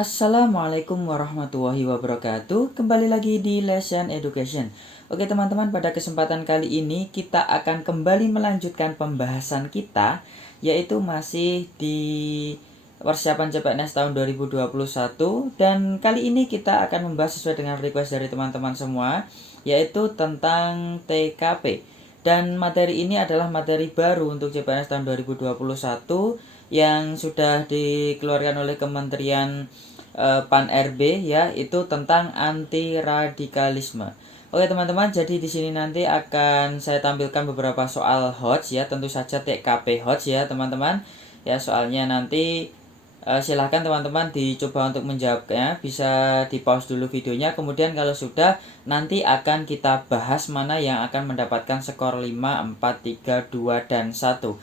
Assalamualaikum warahmatullahi wabarakatuh. Kembali lagi di Lesson Education. Oke teman-teman, pada kesempatan kali ini kita akan kembali melanjutkan pembahasan kita, yaitu masih di persiapan CPNS tahun 2021. Dan kali ini kita akan membahas sesuai dengan request dari teman-teman semua, yaitu tentang TKP. Dan materi ini adalah materi baru untuk CPNS tahun 2021 yang sudah dikeluarkan oleh Kementerian PAN RB, ya, itu tentang anti radikalisme. Oke teman-teman, jadi di sini nanti akan saya tampilkan beberapa soal HOTS, ya, tentu saja TKP HOTS, ya teman-teman. Ya, soalnya nanti silahkan teman-teman dicoba untuk menjawabnya. Bisa di pause dulu videonya, kemudian kalau sudah, nanti akan kita bahas mana yang akan mendapatkan skor 5, 4, 3, 2, dan 1.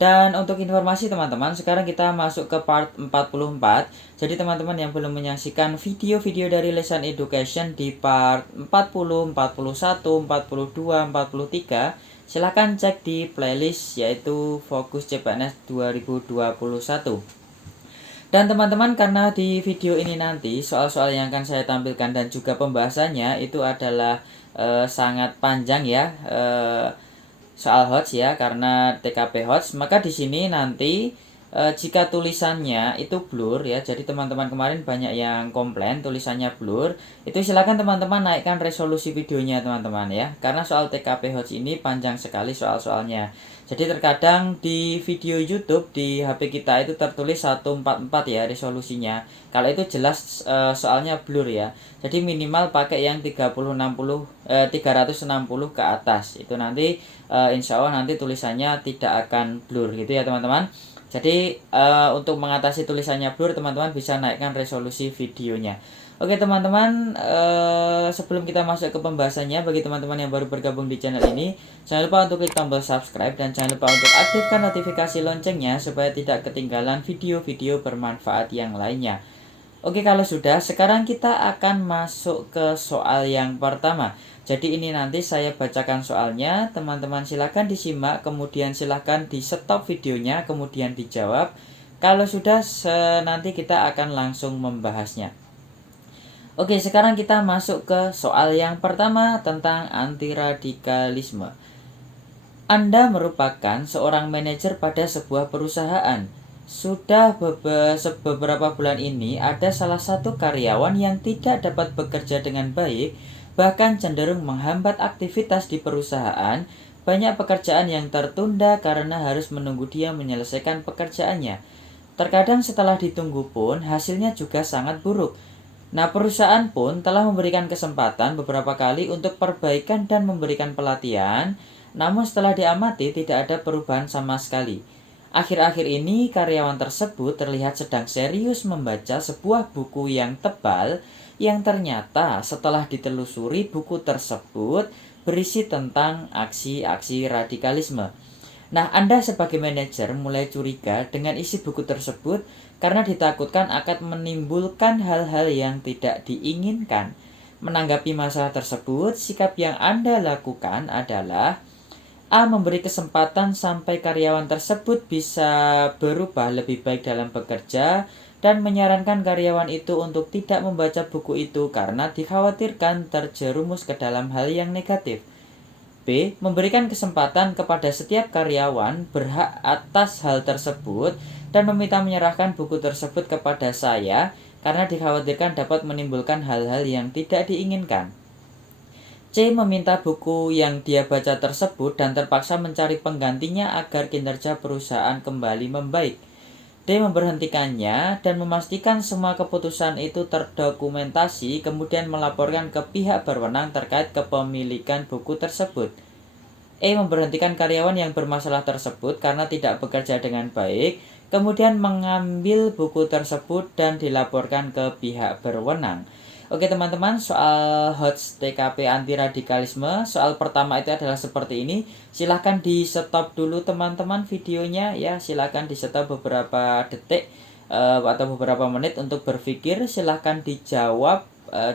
Dan untuk informasi teman-teman, sekarang kita masuk ke part 44. Jadi teman-teman yang belum menyaksikan video-video dari Lesson Education di part 40, 41, 42, 43, silahkan cek di playlist, yaitu Fokus CPNS 2021. Dan teman-teman, karena di video ini nanti soal-soal yang akan saya tampilkan dan juga pembahasannya itu adalah sangat panjang, ya, soal HOTS, ya, karena TKP HOTS, maka di sini nanti jika tulisannya itu blur, ya, jadi teman-teman kemarin banyak yang komplain tulisannya blur, itu silakan teman-teman naikkan resolusi videonya teman-teman, ya, karena soal TKP HOTS ini panjang sekali soal-soalnya. Jadi terkadang di video YouTube di HP kita itu tertulis 144, ya, resolusinya. Kalau itu jelas soalnya blur, ya. Jadi minimal pakai yang 360 ke atas. Itu nanti insya Allah nanti tulisannya tidak akan blur gitu, ya teman-teman. Jadi untuk mengatasi tulisannya blur, teman-teman bisa naikkan resolusi videonya. Oke teman-teman, sebelum kita masuk ke pembahasannya, bagi teman-teman yang baru bergabung di channel ini, jangan lupa untuk klik tombol subscribe dan jangan lupa untuk aktifkan notifikasi loncengnya supaya tidak ketinggalan video-video bermanfaat yang lainnya. Oke, kalau sudah, sekarang kita akan masuk ke soal yang pertama. Jadi ini nanti saya bacakan soalnya, teman-teman silakan disimak, kemudian silakan di stop videonya, kemudian dijawab. Kalau sudah, nanti kita akan langsung membahasnya. Oke, sekarang kita masuk ke soal yang pertama tentang anti radikalisme. Anda merupakan seorang manajer pada sebuah perusahaan. Sudah beberapa bulan ini ada salah satu karyawan yang tidak dapat bekerja dengan baik, bahkan cenderung menghambat aktivitas di perusahaan. Banyak pekerjaan yang tertunda karena harus menunggu dia menyelesaikan pekerjaannya. Terkadang setelah ditunggu pun hasilnya juga sangat buruk. Nah, perusahaan pun telah memberikan kesempatan beberapa kali untuk perbaikan dan memberikan pelatihan, namun setelah diamati tidak ada perubahan sama sekali. Akhir-akhir ini karyawan tersebut terlihat sedang serius membaca sebuah buku yang tebal yang ternyata setelah ditelusuri buku tersebut berisi tentang aksi-aksi radikalisme. Nah, Anda sebagai manajer mulai curiga dengan isi buku tersebut karena ditakutkan akan menimbulkan hal-hal yang tidak diinginkan. Menanggapi masalah tersebut, sikap yang Anda lakukan adalah A. Memberi kesempatan sampai karyawan tersebut bisa berubah lebih baik dalam bekerja dan menyarankan karyawan itu untuk tidak membaca buku itu karena dikhawatirkan terjerumus ke dalam hal yang negatif. B. Memberikan kesempatan kepada setiap karyawan berhak atas hal tersebut dan meminta menyerahkan buku tersebut kepada saya karena dikhawatirkan dapat menimbulkan hal-hal yang tidak diinginkan. C. Meminta buku yang dia baca tersebut dan terpaksa mencari penggantinya agar kinerja perusahaan kembali membaik. D. Memberhentikannya dan memastikan semua keputusan itu terdokumentasi, kemudian melaporkan ke pihak berwenang terkait kepemilikan buku tersebut. E. Memberhentikan karyawan yang bermasalah tersebut karena tidak bekerja dengan baik, kemudian mengambil buku tersebut dan dilaporkan ke pihak berwenang. Oke teman-teman, soal HOTS TKP anti radikalisme, soal pertama itu adalah seperti ini. Silahkan di stop dulu teman-teman videonya, ya, silahkan di stop beberapa detik atau beberapa menit untuk berpikir. Silahkan dijawab,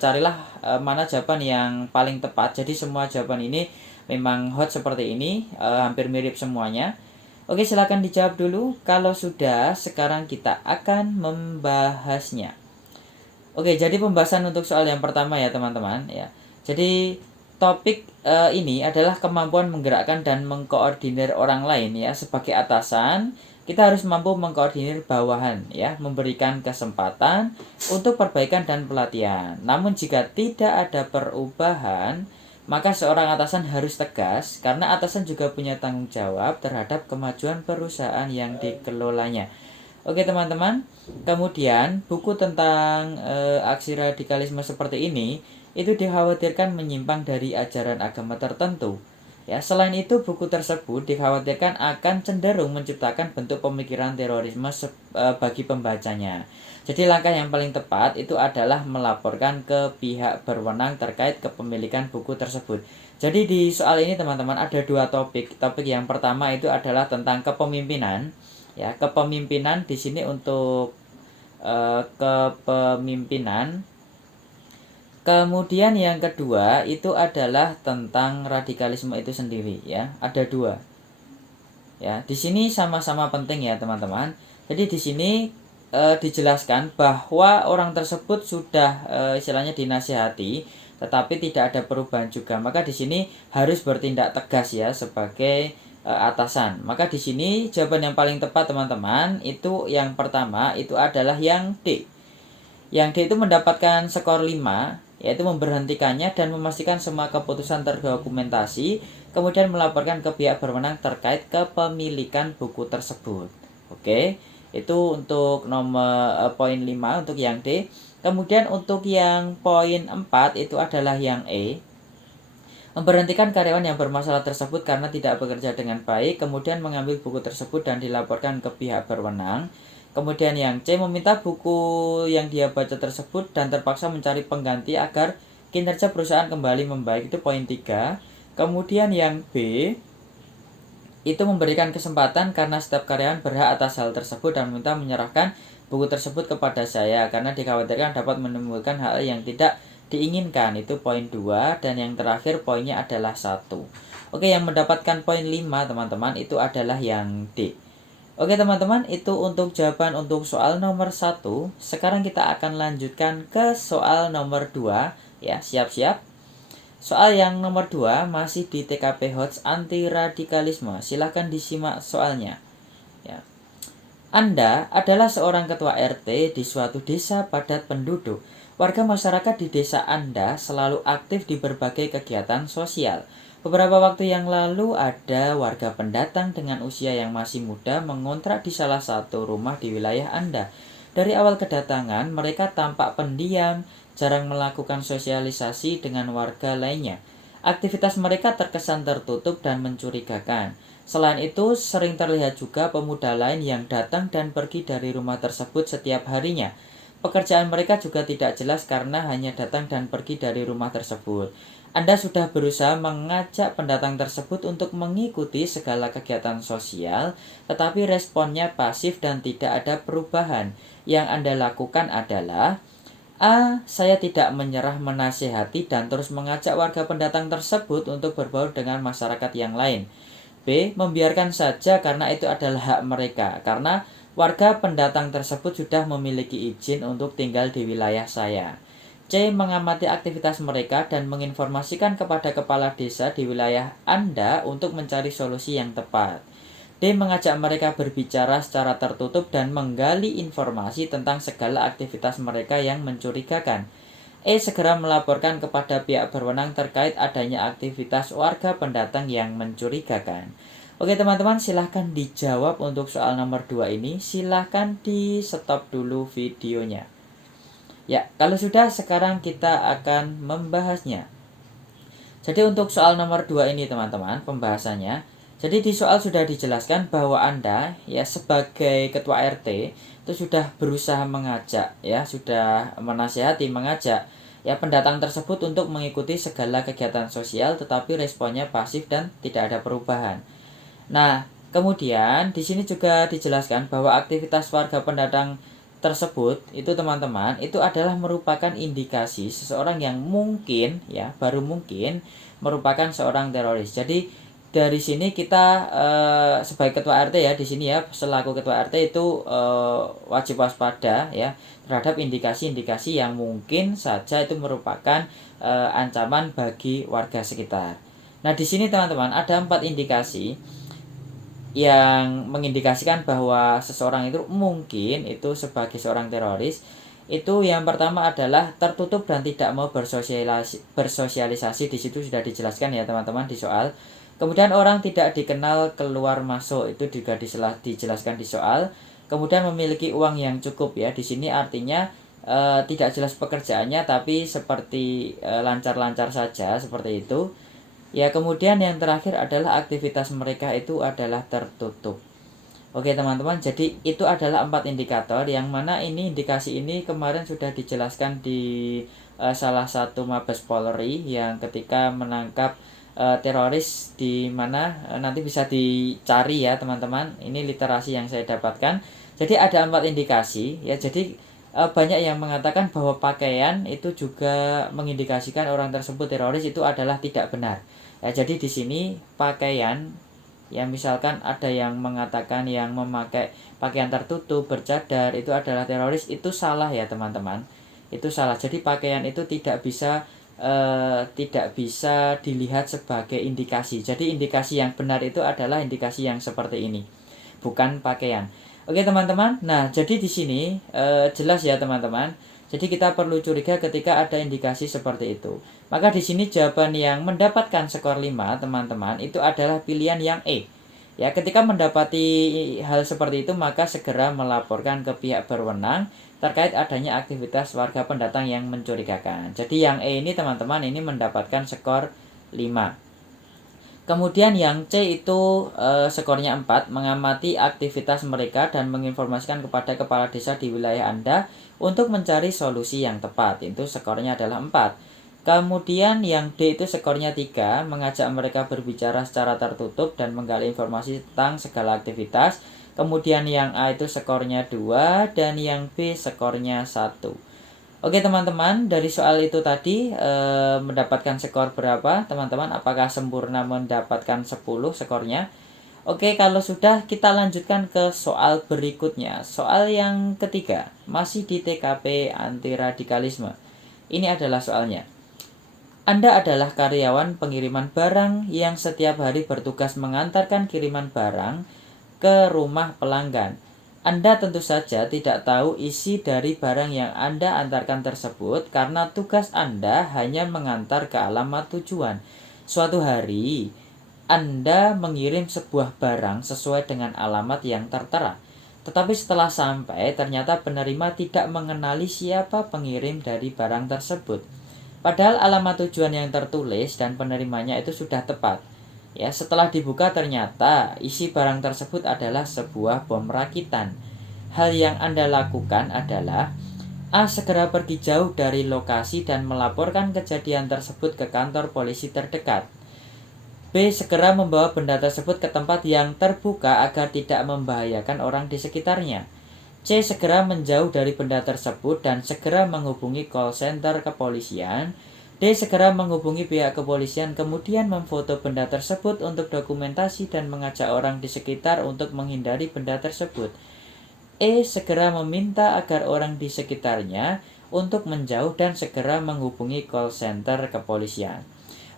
carilah mana jawaban yang paling tepat. Jadi semua jawaban ini memang HOTS seperti ini, hampir mirip semuanya. Oke, silahkan dijawab dulu. Kalau sudah, sekarang kita akan membahasnya. Oke, jadi pembahasan untuk soal yang pertama ya teman-teman ya. Jadi topik ini adalah kemampuan menggerakkan dan mengkoordinir orang lain ya. Sebagai atasan, kita harus mampu mengkoordinir bawahan ya, memberikan kesempatan untuk perbaikan dan pelatihan. Namun jika tidak ada perubahan, maka seorang atasan harus tegas karena atasan juga punya tanggung jawab terhadap kemajuan perusahaan yang dikelolanya. Oke teman-teman, kemudian buku tentang aksi radikalisme seperti ini itu dikhawatirkan menyimpang dari ajaran agama tertentu. Ya, selain itu buku tersebut dikhawatirkan akan cenderung menciptakan bentuk pemikiran terorisme bagi pembacanya. Jadi langkah yang paling tepat itu adalah melaporkan ke pihak berwenang terkait kepemilikan buku tersebut. Jadi di soal ini teman-teman ada dua topik. Topik yang pertama itu adalah tentang kepemimpinan. Ya, kepemimpinan di sini untuk kepemimpinan. Kemudian yang kedua itu adalah tentang radikalisme itu sendiri ya. Ada dua. Ya, di sini sama-sama penting ya teman-teman. Jadi di sini dijelaskan bahwa orang tersebut sudah istilahnya dinasihati, tetapi tidak ada perubahan juga. Maka di sini harus bertindak tegas ya sebagai atasan. Maka di sini jawaban yang paling tepat teman-teman itu yang pertama itu adalah yang D. Yang D itu mendapatkan skor 5, yaitu memberhentikannya dan memastikan semua keputusan terdokumentasi, kemudian melaporkan ke pihak berwenang terkait kepemilikan buku tersebut. Oke, itu untuk nomor poin 5 untuk yang D. Kemudian untuk yang poin 4 itu adalah yang E. Memberhentikan karyawan yang bermasalah tersebut karena tidak bekerja dengan baik, kemudian mengambil buku tersebut dan dilaporkan ke pihak berwenang. Kemudian yang C, meminta buku yang dia baca tersebut dan terpaksa mencari pengganti agar kinerja perusahaan kembali membaik, itu poin 3. Kemudian yang B, itu memberikan kesempatan karena setiap karyawan berhak atas hal tersebut dan meminta menyerahkan buku tersebut kepada saya karena dikhawatirkan dapat menimbulkan hal yang tidak diinginkan, itu poin 2. Dan yang terakhir poinnya adalah 1. Oke, yang mendapatkan poin 5 teman-teman itu adalah yang D. Oke teman-teman, itu untuk jawaban untuk soal nomor 1. Sekarang kita akan lanjutkan ke soal nomor 2 ya, siap-siap. Soal yang nomor 2 masih di TKP HOTS anti radikalisme. Silahkan disimak soalnya ya. Anda adalah seorang ketua RT di suatu desa padat penduduk. Warga masyarakat di desa Anda selalu aktif di berbagai kegiatan sosial. Beberapa waktu yang lalu ada warga pendatang dengan usia yang masih muda mengontrak di salah satu rumah di wilayah Anda. Dari awal kedatangan, mereka tampak pendiam, jarang melakukan sosialisasi dengan warga lainnya. Aktivitas mereka terkesan tertutup dan mencurigakan. Selain itu, sering terlihat juga pemuda lain yang datang dan pergi dari rumah tersebut setiap harinya. Pekerjaan mereka juga tidak jelas karena hanya datang dan pergi dari rumah tersebut. Anda sudah berusaha mengajak pendatang tersebut untuk mengikuti segala kegiatan sosial, tetapi responnya pasif dan tidak ada perubahan. Yang Anda lakukan adalah A. Saya tidak menyerah menasihati dan terus mengajak warga pendatang tersebut untuk berbaur dengan masyarakat yang lain. B. Membiarkan saja karena itu adalah hak mereka, karena warga pendatang tersebut sudah memiliki izin untuk tinggal di wilayah saya. C. Mengamati aktivitas mereka dan menginformasikan kepada kepala desa di wilayah Anda untuk mencari solusi yang tepat. D. Mengajak mereka berbicara secara tertutup dan menggali informasi tentang segala aktivitas mereka yang mencurigakan. E. Segera melaporkan kepada pihak berwenang terkait adanya aktivitas warga pendatang yang mencurigakan. Oke teman-teman, silahkan dijawab untuk soal nomor 2 ini. Silahkan di stop dulu videonya. Ya, kalau sudah, sekarang kita akan membahasnya. Jadi untuk soal nomor 2 ini teman-teman, pembahasannya. Jadi di soal sudah dijelaskan bahwa Anda ya sebagai ketua RT itu sudah berusaha mengajak ya, sudah menasihati, mengajak ya pendatang tersebut untuk mengikuti segala kegiatan sosial, tetapi responnya pasif dan tidak ada perubahan. Nah, kemudian di sini juga dijelaskan bahwa aktivitas warga pendatang tersebut itu teman-teman itu adalah merupakan indikasi seseorang yang mungkin ya baru mungkin merupakan seorang teroris. Jadi dari sini kita sebagai ketua RT ya, di sini ya selaku ketua RT itu wajib waspada ya terhadap indikasi-indikasi yang mungkin saja itu merupakan ancaman bagi warga sekitar. Nah, di sini teman-teman ada 4 indikasi yang mengindikasikan bahwa seseorang itu mungkin itu sebagai seorang teroris. Itu yang pertama adalah tertutup dan tidak mau bersosialisasi. Di situ sudah dijelaskan ya teman-teman di soal. Kemudian orang tidak dikenal keluar masuk, itu juga dijelaskan di soal. Kemudian memiliki uang yang cukup ya. Di sini artinya tidak jelas pekerjaannya tapi seperti lancar-lancar saja seperti itu. Ya, kemudian yang terakhir adalah aktivitas mereka itu adalah tertutup. Oke teman-teman, jadi itu adalah 4 indikator yang mana ini indikasi ini kemarin sudah dijelaskan di salah satu Mabes Polri yang ketika menangkap teroris, di mana nanti bisa dicari ya teman-teman. Ini literasi yang saya dapatkan. Jadi ada 4 indikasi ya. Jadi banyak yang mengatakan bahwa pakaian itu juga mengindikasikan orang tersebut teroris, itu adalah tidak benar. Ya, jadi di sini pakaian ya, misalkan ada yang mengatakan yang memakai pakaian tertutup, bercadar itu adalah teroris, itu salah ya teman-teman. Itu salah. Jadi pakaian itu tidak bisa dilihat sebagai indikasi. Jadi indikasi yang benar itu adalah indikasi yang seperti ini, bukan pakaian. Oke teman-teman. Nah, jadi di sini jelas ya teman-teman. Jadi kita perlu curiga ketika ada indikasi seperti itu. Maka di sini jawaban yang mendapatkan skor 5 teman-teman itu adalah pilihan yang E. Ya, ketika mendapati hal seperti itu maka segera melaporkan ke pihak berwenang terkait adanya aktivitas warga pendatang yang mencurigakan. Jadi yang E ini teman-teman ini mendapatkan skor 5. Kemudian yang C itu skornya 4, mengamati aktivitas mereka dan menginformasikan kepada kepala desa di wilayah Anda untuk mencari solusi yang tepat. Itu skornya adalah 4. Kemudian yang D itu skornya 3, mengajak mereka berbicara secara tertutup dan menggali informasi tentang segala aktivitas. Kemudian yang A itu skornya 2 dan yang B skornya 1. Oke teman-teman, dari soal itu tadi mendapatkan skor berapa teman-teman? Apakah sempurna mendapatkan 10 skornya? Oke, kalau sudah kita lanjutkan ke soal berikutnya. Soal yang ketiga, masih di TKP anti radikalisme. Ini adalah soalnya. Anda adalah karyawan pengiriman barang yang setiap hari bertugas mengantarkan kiriman barang ke rumah pelanggan. Anda tentu saja tidak tahu isi dari barang yang Anda antarkan tersebut karena tugas Anda hanya mengantar ke alamat tujuan. Suatu hari, Anda mengirim sebuah barang sesuai dengan alamat yang tertera. Tetapi setelah sampai, ternyata penerima tidak mengenali siapa pengirim dari barang tersebut. Padahal alamat tujuan yang tertulis dan penerimanya itu sudah tepat. Ya, setelah dibuka ternyata isi barang tersebut adalah sebuah bom rakitan. Hal yang Anda lakukan adalah A. Segera pergi jauh dari lokasi dan melaporkan kejadian tersebut ke kantor polisi terdekat. B. Segera membawa benda tersebut ke tempat yang terbuka agar tidak membahayakan orang di sekitarnya. C. Segera menjauh dari benda tersebut dan segera menghubungi call center kepolisian. D. Segera menghubungi pihak kepolisian kemudian memfoto benda tersebut untuk dokumentasi dan mengajak orang di sekitar untuk menghindari benda tersebut. E. Segera meminta agar orang di sekitarnya untuk menjauh dan segera menghubungi call center kepolisian.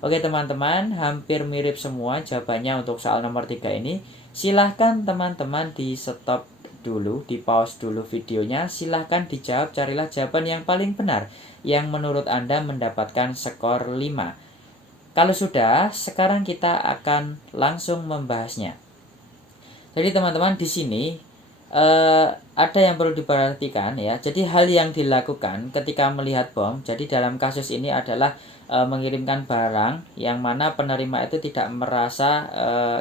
Oke teman-teman, hampir mirip semua jawabannya untuk soal nomor 3 ini. Silahkan teman-teman di stop dulu, di pause dulu videonya, silahkan dijawab, carilah jawaban yang paling benar yang menurut Anda mendapatkan skor 5. Kalau sudah, sekarang kita akan langsung membahasnya. Jadi teman-teman di sini ada yang perlu diperhatikan ya. Jadi hal yang dilakukan ketika melihat bom, jadi dalam kasus ini adalah mengirimkan barang yang mana penerima itu tidak merasa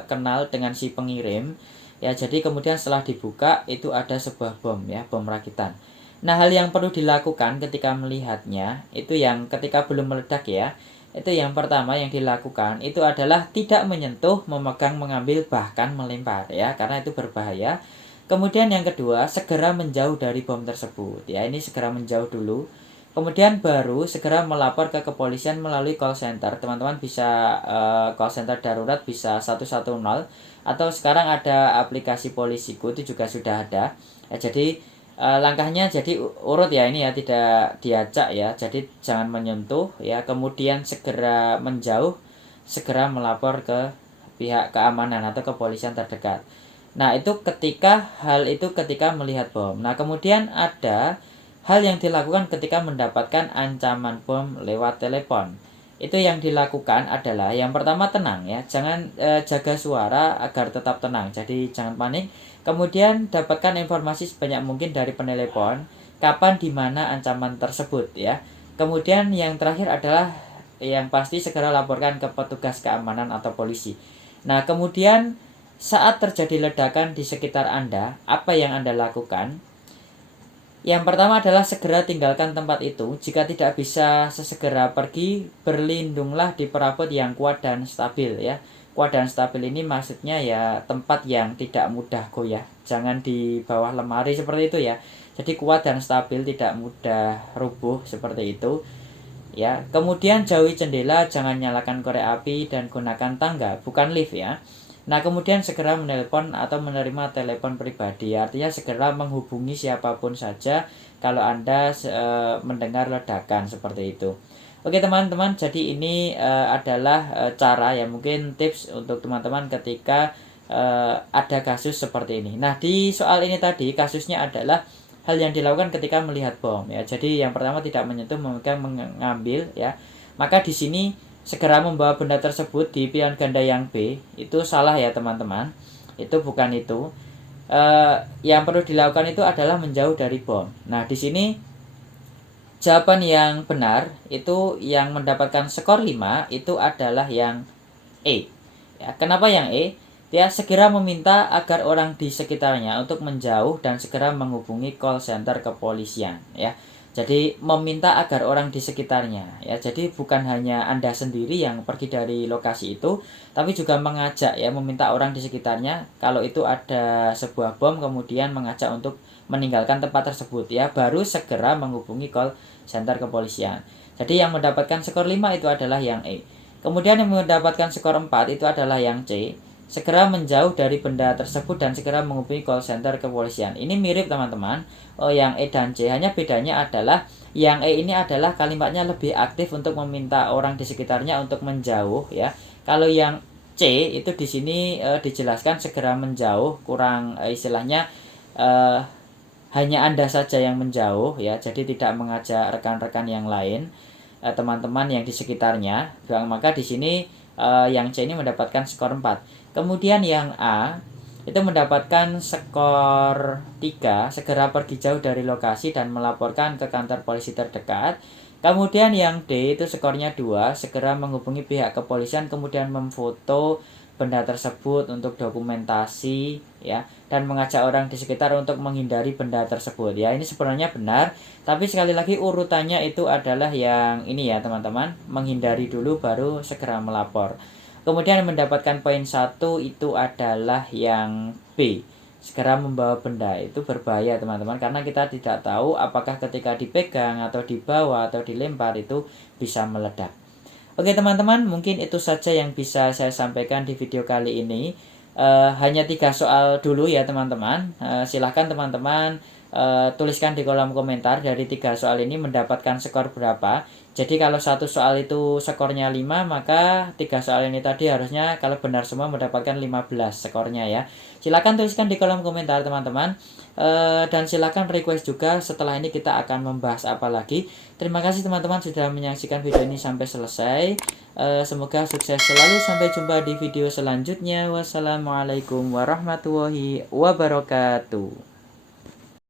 kenal dengan si pengirim. Ya, jadi kemudian setelah dibuka itu ada sebuah bom ya, bom rakitan. Nah, hal yang perlu dilakukan ketika melihatnya itu yang ketika belum meledak ya. Itu yang pertama yang dilakukan itu adalah tidak menyentuh, memegang, mengambil bahkan melempar ya, karena itu berbahaya. Kemudian yang kedua, segera menjauh dari bom tersebut. Ya, ini segera menjauh dulu. Kemudian baru segera melapor ke kepolisian melalui call center. Teman-teman bisa call center darurat bisa 110, atau sekarang ada aplikasi Polisiku itu juga sudah ada. Ya, jadi langkahnya jadi urut ya, ini ya, tidak diacak ya. Jadi jangan menyentuh ya, kemudian segera menjauh, segera melapor ke pihak keamanan atau kepolisian terdekat. Nah, itu ketika melihat bom. Nah, kemudian ada hal yang dilakukan ketika mendapatkan ancaman bom lewat telepon. Itu yang dilakukan adalah yang pertama tenang ya, jangan jaga suara agar tetap tenang. Jadi jangan panik. Kemudian dapatkan informasi sebanyak mungkin dari penelepon kapan di mana ancaman tersebut ya. Kemudian yang terakhir adalah yang pasti segera laporkan ke petugas keamanan atau polisi. Nah, kemudian saat terjadi ledakan di sekitar Anda, apa yang Anda lakukan? Yang pertama adalah segera tinggalkan tempat itu. Jika tidak bisa sesegera pergi, berlindunglah di perabot yang kuat dan stabil ya. Kuat dan stabil ini maksudnya ya tempat yang tidak mudah goyah. Jangan di bawah lemari seperti itu ya. Jadi kuat dan stabil, tidak mudah rubuh seperti itu. Ya, kemudian jauhi jendela, jangan nyalakan korek api dan gunakan tangga, bukan lift ya. Nah, kemudian segera menelpon atau menerima telepon pribadi. Artinya segera menghubungi siapapun saja kalau Anda mendengar ledakan seperti itu. Oke teman-teman, jadi ini adalah cara ya, mungkin tips untuk teman-teman ketika ada kasus seperti ini. Nah, di soal ini tadi kasusnya adalah hal yang dilakukan ketika melihat bom ya. Jadi yang pertama tidak menyentuh, memegang, mengambil ya. Maka di sini segera membawa benda tersebut di pilihan ganda yang B itu salah ya teman-teman. Itu bukan itu. Yang perlu dilakukan itu adalah menjauh dari bom. Nah, di sini jawaban yang benar itu yang mendapatkan skor 5 itu adalah yang E. Ya, kenapa yang E? Dia segera meminta agar orang di sekitarnya untuk menjauh dan segera menghubungi call center kepolisian ya. Jadi meminta agar orang di sekitarnya ya. Jadi bukan hanya Anda sendiri yang pergi dari lokasi itu, tapi juga mengajak ya, meminta orang di sekitarnya kalau itu ada sebuah bom, kemudian mengajak untuk meninggalkan tempat tersebut ya, baru segera menghubungi call center kepolisian. Jadi yang mendapatkan skor 5 itu adalah yang E. Kemudian yang mendapatkan skor 4 itu adalah yang C. Segera menjauh dari benda tersebut dan segera menghubungi call center kepolisian. Ini mirip teman-teman. Yang E dan C, hanya bedanya adalah yang E ini adalah kalimatnya lebih aktif untuk meminta orang di sekitarnya untuk menjauh ya. Kalau yang C itu di sini dijelaskan segera menjauh, kurang istilahnya hanya Anda saja yang menjauh ya. Jadi tidak mengajak rekan-rekan yang lain, teman-teman yang di sekitarnya. Maka di sini yang C ini mendapatkan skor 4. Kemudian yang A itu mendapatkan skor 3, segera pergi jauh dari lokasi dan melaporkan ke kantor polisi terdekat. Kemudian yang D itu skornya 2, segera menghubungi pihak kepolisian kemudian memfoto benda tersebut untuk dokumentasi ya, dan mengajak orang di sekitar untuk menghindari benda tersebut ya. Ini sebenarnya benar, tapi sekali lagi urutannya itu adalah yang ini ya teman-teman, menghindari dulu baru segera melapor. Kemudian mendapatkan poin 1 itu adalah yang B, segera membawa benda. Itu berbahaya teman-teman, karena kita tidak tahu apakah ketika dipegang atau dibawa atau dilempar itu bisa meledak. Oke teman-teman, mungkin itu saja yang bisa saya sampaikan di video kali ini. Hanya 3 soal dulu ya teman-teman. Silahkan teman-teman tuliskan di kolom komentar dari 3 soal ini mendapatkan skor berapa. Jadi kalau satu soal itu skornya 5, maka 3 soal ini tadi harusnya kalau benar semua mendapatkan 15 skornya ya. Silakan tuliskan di kolom komentar teman-teman. Dan silakan request juga setelah ini kita akan membahas apa lagi. Terima kasih teman-teman sudah menyaksikan video ini sampai selesai. Semoga sukses selalu. Sampai jumpa di video selanjutnya. Wassalamualaikum warahmatullahi wabarakatuh.